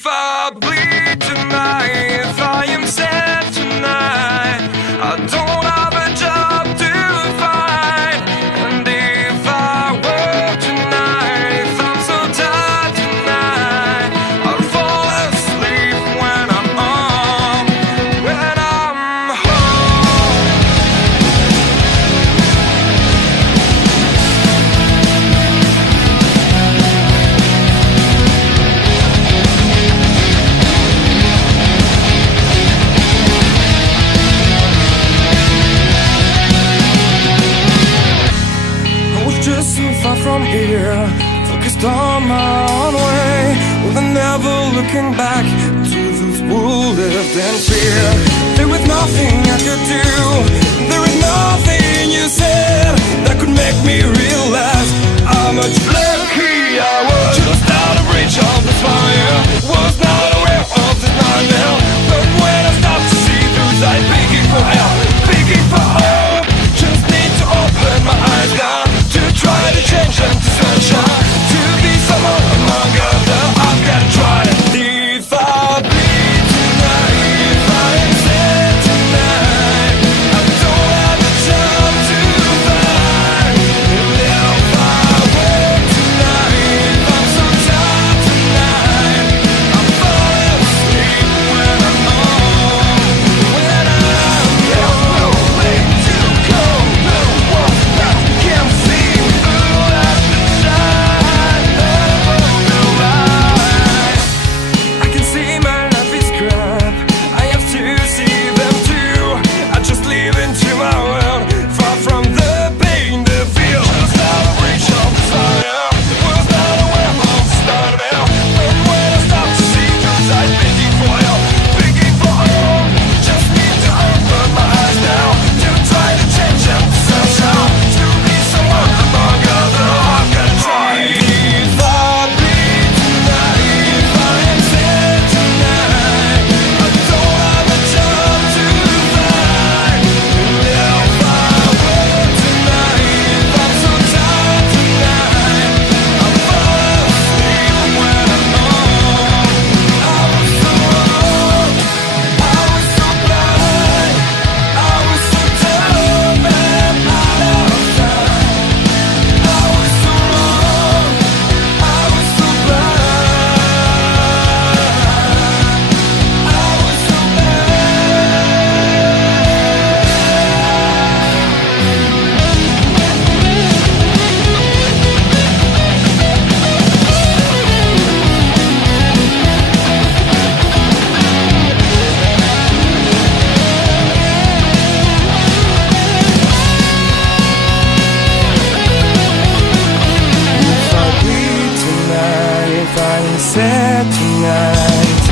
If I bleed tonight, if I am sad tonight, I don't have a job to find. And if I work tonight, if I'm so tired tonight, I'll fall asleep when I'm home. Just so far from here, focused on my own way, with never looking back to those who lived in fear. There was nothing I could do, there was nothing you said that could make me realize how much lucky I was. Just out of reach of the fire, was not aware of the nightmare. But when I stopped to see through sight, begging for help, begging for hope, just need to open my eyes now, try to change them to sunshine, to be someone among others. I've gotta try it. If I bleed tonight, if I am sad tonight, I don't have a job to find. If I work tonight, if I'm so tired tonight, I fall asleep when I'm home. When I'm there's no way to go, no one that can see. Sad tonight.